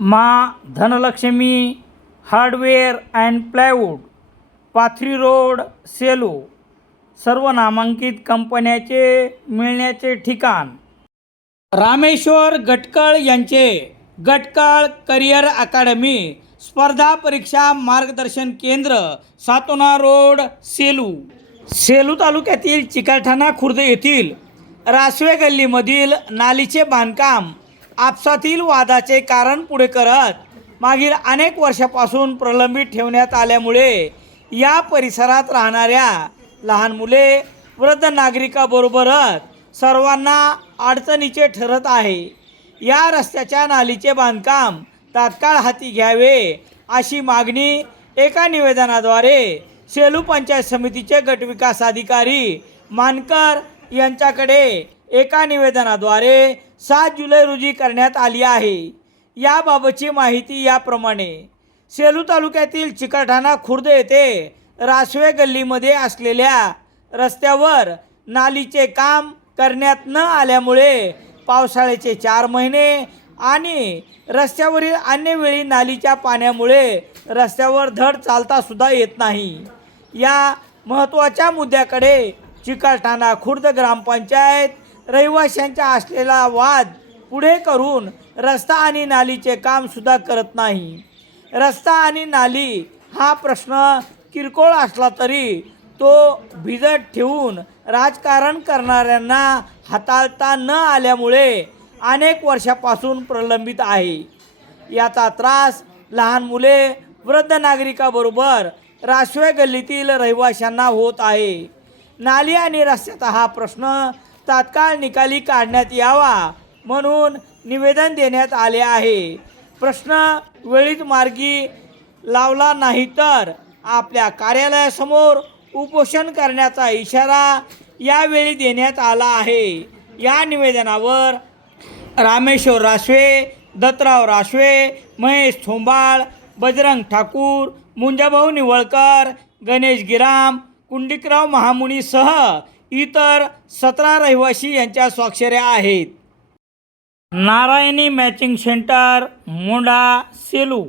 मा Dhanalakshmi hardware and plywood Pathri road Selu सर्व नामांकित कंपन्याचे मिळण्याचे ठिकाण. रामेश्वर गटकळ यांचे गटकळ करिअर अकादमी स्पर्धा परीक्षा मार्गदर्शन केंद्र सातोना रोड सेलू. सेलू तालुक्यातील चिकलठाणा खुर्द येथील रासवे गल्लीमधील नालीचे बांधकाम आपसातील वादाचे कारण पुढे करत मागील अनेक वर्षापासून प्रलंबित ठेवण्यात आल्यामुळे या परिसरात राहणाऱ्या लहान मुले वृद्ध नागरिकाबरोबरच सर्वांना अडचणीचे ठरत आहे. या रस्त्याच्या नालीचे बांधकाम तात्काळ हाती घ्यावे अशी मागणी एका निवेदनाद्वारे सेलू पंचायत समितीचे गटविकास अधिकारी मानकर यांच्याकडे एका निवेदनाद्वारे सात जुलै रोजी करण्यात आली आहे. याबाबतची माहिती याप्रमाणे सेलू तालुक्यातील चिकलठाणा खुर्द येथे रासवे गल्लीमध्ये असलेल्या रस्त्यावर नालीचे काम करण्यात न आल्यामुळे पावसाळ्याचे चार महिने आणि रस्त्यावरील अन्य वेळी नालीच्या पाण्यामुळे रस्त्यावर धड चालतासुद्धा येत नाही. या महत्त्वाच्या मुद्द्याकडे चिकलठाणा खुर्द ग्रामपंचायत रहिवाशांचा असलेला वाद पुढे करून रस्ता आणि नालीचे काम सुद्धा करत नाही. रस्ता आणि नाली हा प्रश्न किरकोळ असला तरी तो भिजत ठेवून राजकारण करणाऱ्यांना हाताळता न आल्यामुळे अनेक वर्षापासून प्रलंबित आहे. याचा त्रास लहान मुले वृद्ध नागरिकाबरोबर राशवे गल्लीतील रहिवाशांना होत आहे. नाली आणि रस्त्याचा हा प्रश्न तात्काळ निकाली काढण्यात यावा म्हणून निवेदन देण्यात आले आहे. प्रश्न वेळीच मार्गी लावला नाही तर आपल्या कार्यालयासमोर उपोषण करण्याचा इशारा यावेळी देण्यात आला आहे. या निवेदनावर रामेश्वर रासवे दत्तराव रासवे महेश थोंबाळ बजरंग ठाकूर मुंजाभाऊ निवळकर गणेश गिराम कुंडिकराव महामुनीसह इतर सतरा रहिवासी यांच्या स्वाक्षऱ्या आहेत. Narayani matching centre Munda Selu.